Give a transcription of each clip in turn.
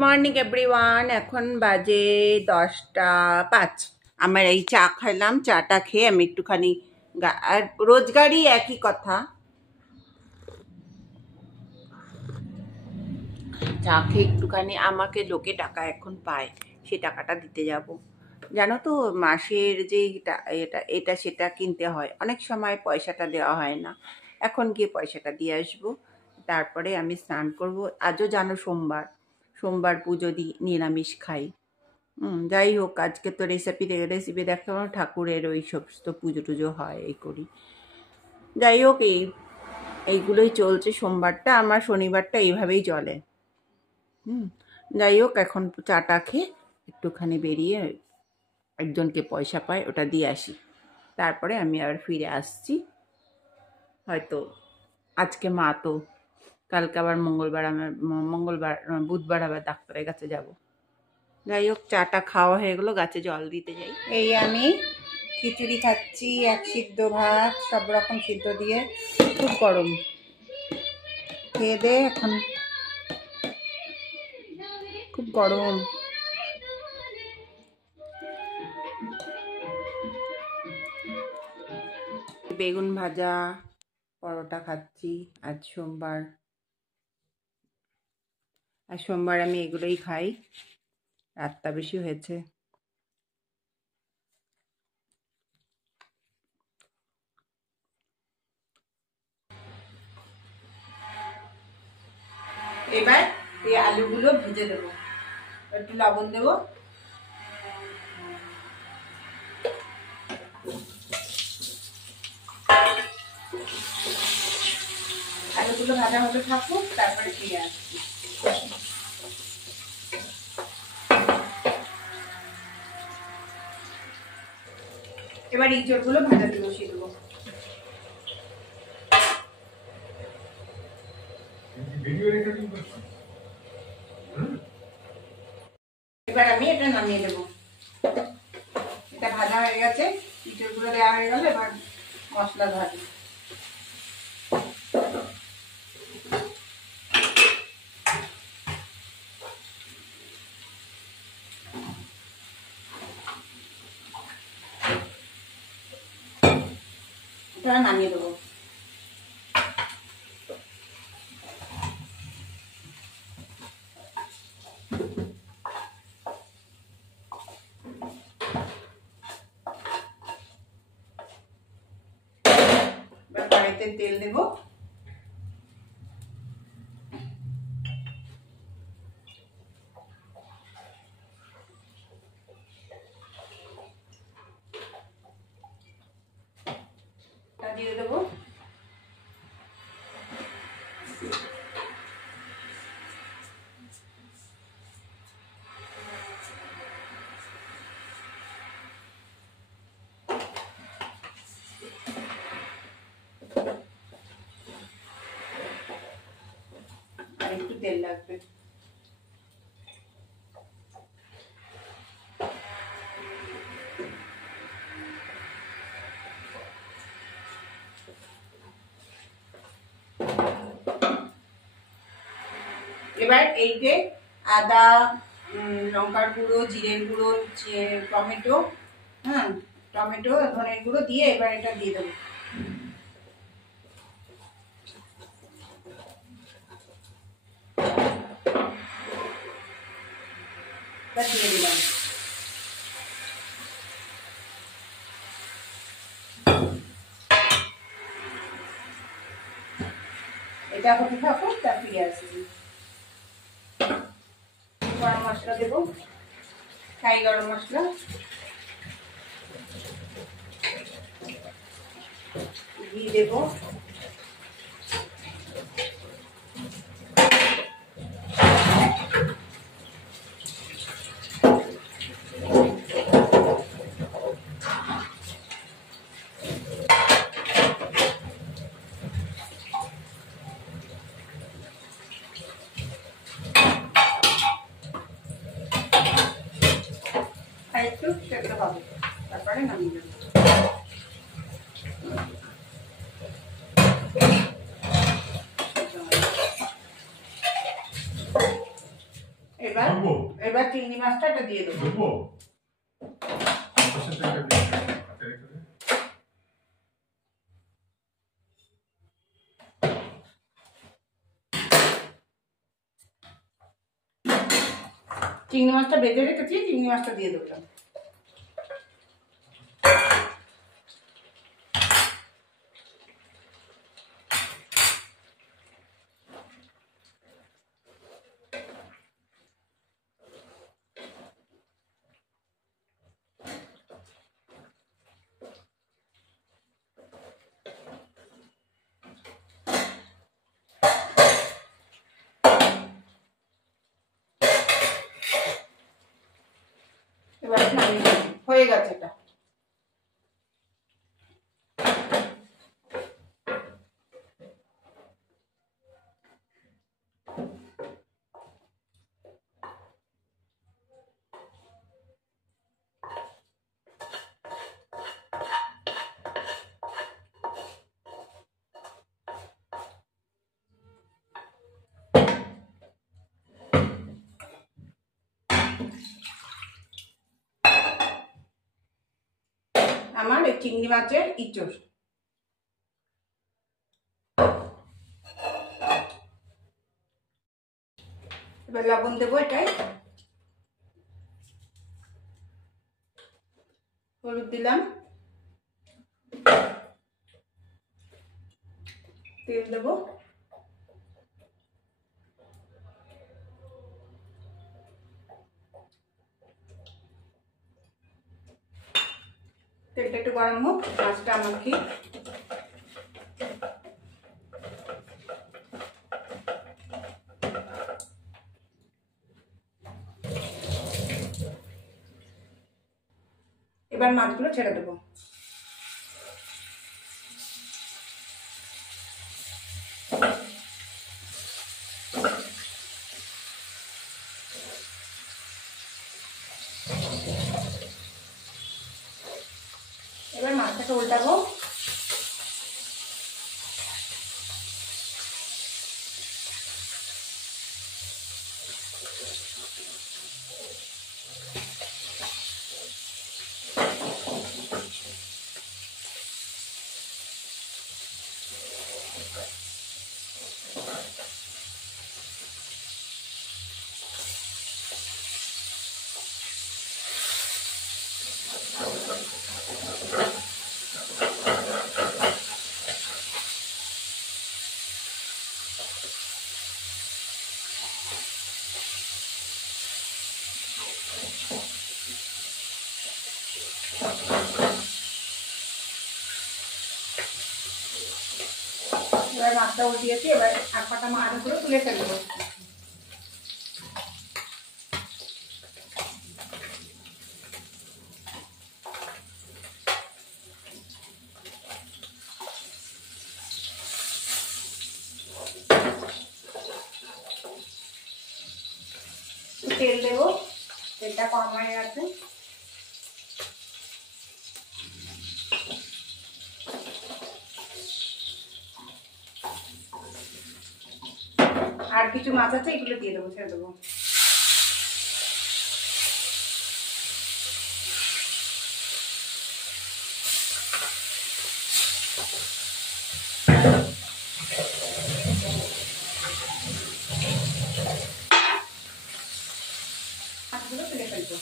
Morning everyone, এখন বাজে 10টা 5। আমার এই চা খেলাম, চাটা খেয়ে আমি একটুখানি আর রোজগারই একই কথা, চা খেয়ে একটুখানি আমাকে লোকে টাকা এখন পায়, সে টাকাটা দিতে যাব। জানো তো, মাসের যে এটা এটা সেটা কিনতে হয়, অনেক সময় পয়সাটা দেওয়া হয় না। এখন গিয়ে পয়সাটা দিয়ে আসবো, তারপরে আমি স্নান করব। আজও জানো সোমবার, সোমবার পুজো দিই, নিরামিষ খাই। যাই হোক, আজকে তো রেসিপি দেখতে পাবো, ঠাকুরের ওই সমস্ত পুজো টুজো হয়, এই করি। যাই হোক, এইগুলোই চলছে। সোমবারটা আমার, শনিবারটা এইভাবেই চলে। যাই হোক, এখন চাটা খেয়ে একটুখানি বেরিয়ে একজনকে পয়সা পাই, ওটা দিয়ে আসি, তারপরে আমি আবার ফিরে আসছি। হয়তো আজকে মা তো, কালকে আবার বুধবার আবার ডাক্তারের কাছে যাব। যাই হোক, চাটা খাওয়া হয়ে গেলো, গাছে জল দিতে যাই। এই আমি খিচুড়ি খাচ্ছি, এক সিদ্ধ ভাত, সব রকম সিদ্ধ দিয়ে, খুব গরম। খেয়ে দে, এখন খুব গরম। বেগুন ভাজা, পরোটা খাচ্ছি। আজ সোমবার, আর সোমবার আমি এগুলোই খাই। রাতটা বেশি হয়েছে। এবার এই আলুগুলো ভেজে দেবো, একটু লবণ দেবো। আলুগুলো ভাজা হতে থাকুক, তারপরে ফিরে আসছি। এবার ইঁচড়গুলো ভাজাতে বসিয়ে দেবো। এবার আমি এটা নামিয়ে দেবো। এটা ভাজা হয়ে গেছে, ইঁচড়গুলো দেওয়া হয়ে গেল। এবার মশলা ভাজি। এটা নামিয়ে দেবো। এবার কড়াইতে তেল দেবো। দিয়ে দেবো। আর একটু তেল লাগবে। এবার এই যে আদা, লঙ্কার গুঁড়ো, জিরের গুঁড়ো, টমেটো, টমেটো, ধনের গুঁড়ো দিয়ে এবার এটা দিয়ে দেবো। দিয়ে দিলাম। এটা হতে থাকুক, তা ফিরে আসছি। গরম মশলা দেবো, থাই গরম মশলা, ঘি দেবো, আর একটু সেদ্ধ হবে, তারপরে নামিয়ে দেবো। এবার এবার চিংড়ি মাছটা এটা দিয়ে দেবো। চিংড়ি মাছটা বেঁধে রেখেছি, চিংড়ি মাছটা দিয়ে দেবো। এবার হয়ে গেছে এটা। আমার এই চিংড়ি মাছের ইঁচড়। এবার লবণ দেবো, এটাই হলুদ দিলাম, তেল দেবো, তেলটা একটু গরম হোক, মাছটা মাখি। এবার মাছগুলো ছেড়ে দেবো। এবার মাছটাকে উল্টাবো। এবার মাছটা উঠিয়েছি, এবার এক পাটা মাছগুলো তুলে ফেলবো। তেল দেবো, তেলটা কম হয়ে গেছে। আর কিছু মাছ আছে, এগুলো দিয়ে দেবো, ছেড়ে দেবো। মাছগুলো তুলে ফেলবো।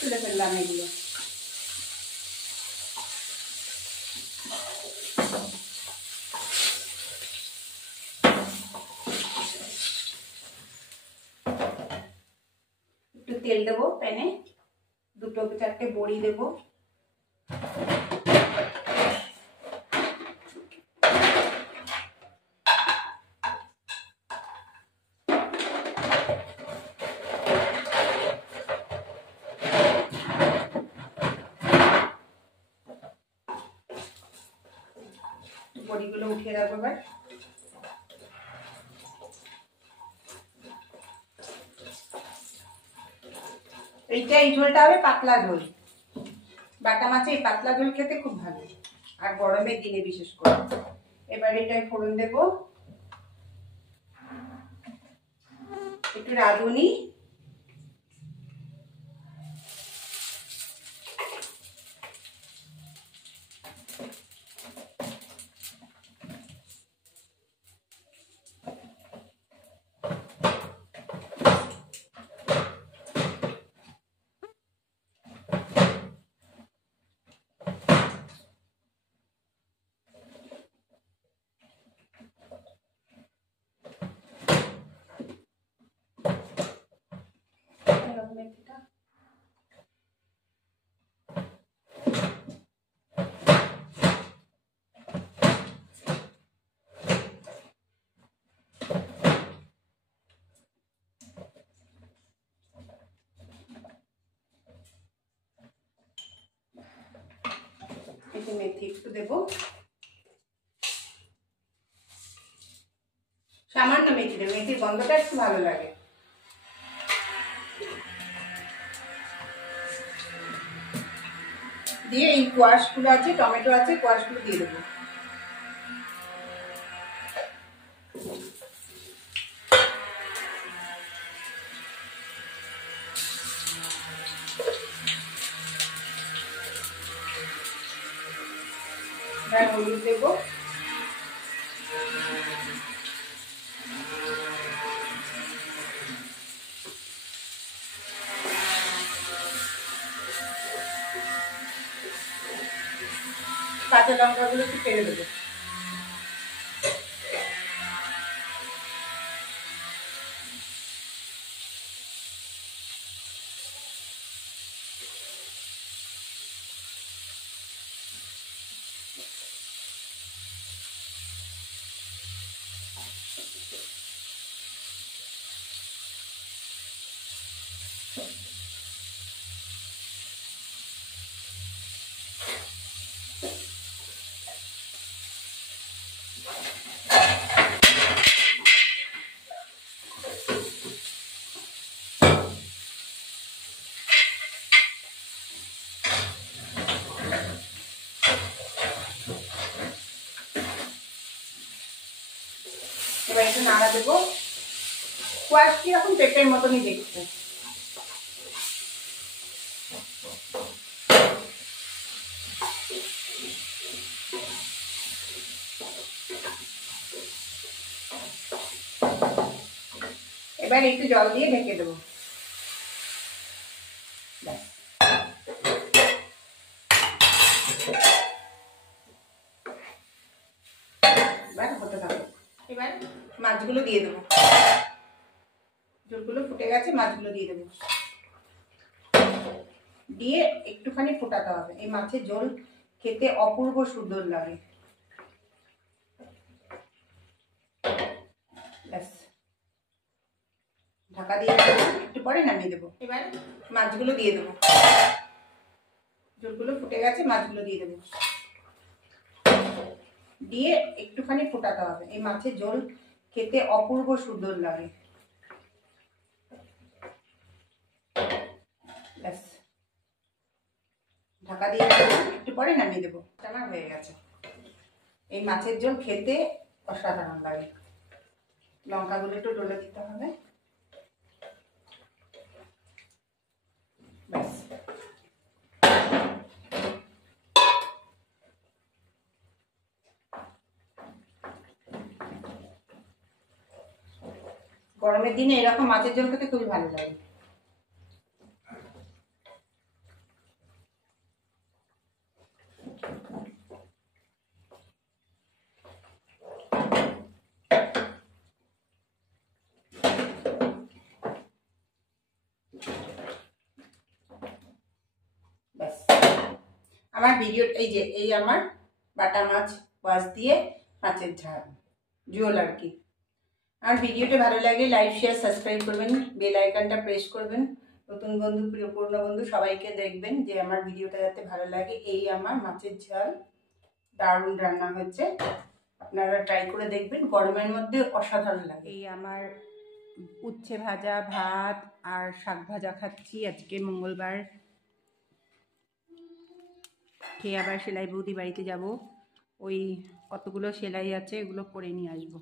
তুলে ফেললাম এগুলো। একটু তেল দেবো প্যানে, দুটো চারটে বড়ি দেবো, উঠিয়ে রাখবো এবার। এই ঝোলটা হবে পাতলা ঝোল। বাটা মাছে এই পাতলা ঝোল খেতে খুব ভালো, আর গরমের দিনে বিশেষ করে। এবার এটাই ফোড়ন দেব, একটু রাঁধুনি, মেথিটা মেথি একটু দেবো, সামান্য মেথি দেবো, মেথির গন্ধটা একটু ভালো লাগে। দিয়ে এই কোয়াশগুলো আছে, টমেটো আছে, কোয়াশগুলো দিয়ে দেবো। হলুদ দেবো, কাঁচা লঙ্কাগুলো একটু ফেলে দেবো। এবার একটু নাড়া দেবো। কোয়াশ কি এখন পেঁপের মতনই দেখতে। এবার একটু জল দিয়ে ঢেকে দেবো। এবার হতে থাকো। এবার মাছগুলো দিয়ে দেবো, ঝোলগুলো ফুটে গেছে, মাছগুলো দিয়ে দেবো। দিয়ে একটুখানি ফোটাতে হবে, এই মাছের ঝোল খেতে অপূর্ব সুন্দর লাগে। ব্যাস, ঢাকা দিয়ে দেবো, একটু পরে নামিয়ে দেবো। এবার মাছগুলো দিয়ে দেবো, ঝোলগুলো ফুটে গেছে, মাছগুলো দিয়ে দেবো। দিয়ে একটুখানি ফোটাতে হবে, এই মাছের ঝোল খেতে অপূর্ব সুন্দর লাগে। ব্যাস, ঢাকা দিয়ে দেবো, একটু পরে নামিয়ে দেবো। আমার হয়ে গেছে। এই মাছের ঝোল খেতে অসাধারণ লাগে। লঙ্কাগুলো একটু ডলে দিতে হবে। ব্যাস, গরমের দিনে এরকম মাছের ঝোল খেতে খুবই ভালো লাগে। ব্যাস, আমার ভিডিও এই আমার বাটা মাছ ওয়াশ দিয়ে মাছের ঝোল আর কি। আর ভিডিওটা ভালো লাগলে লাইক শেয়ার সাবস্ক্রাইব করবেন, বেল আইকনটা প্রেস করবেন। নতুন বন্ধু, প্রিয় পুরনো বন্ধু সবাইকে দেখবেন যে আমার ভিডিওটা যাতে ভালো লাগে। এই আমার মাছের ঝাল দারুণ রান্না হচ্ছে। আপনারা ট্রাই করে দেখবেন, গরমের মধ্যে অসাধারণ লাগে। এই আমার উচ্ছে ভাজা, ভাত আর শাক ভাজা খাচ্ছি, আজকে মঙ্গলবার। খেয়ে আবার সেলাই বৌদি বাড়িতে যাব, ওই কতগুলো সেলাই আছে এগুলো করে নিয়ে আসবো।